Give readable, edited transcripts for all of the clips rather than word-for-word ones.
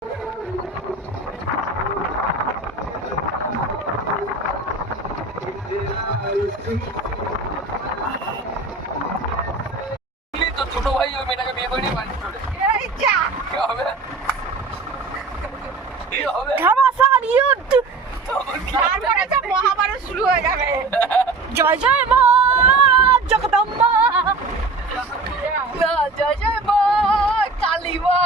তো ছোট ভাই ওই মেয়েটাকে বিয়ে করে নিয়ে বাড়ি চলে কি হবে? কি হবে? ঘামাসান ইউথ তারপরে তো মহাভারত শুরু হয়ে যাবে। জয় জয় মা জগদম্বা, জয় জয় মা কালী মা।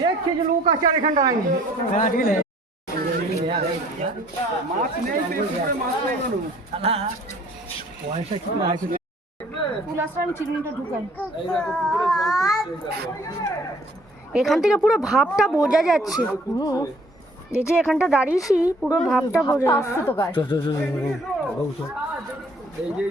দেখছি যে লোক আছে আর এখানটা নাই। হ্যাঁ ঠিক আছে। মাছ নেই মাছ নেই কোনো পয়সা কি আছে? এখান থেকে পুরো ভাবটা বোঝা যাচ্ছে। এই যে এখানটা দাঁড়িয়েছি পুরো ভাবটা বোঝা যাচ্ছে। এই যে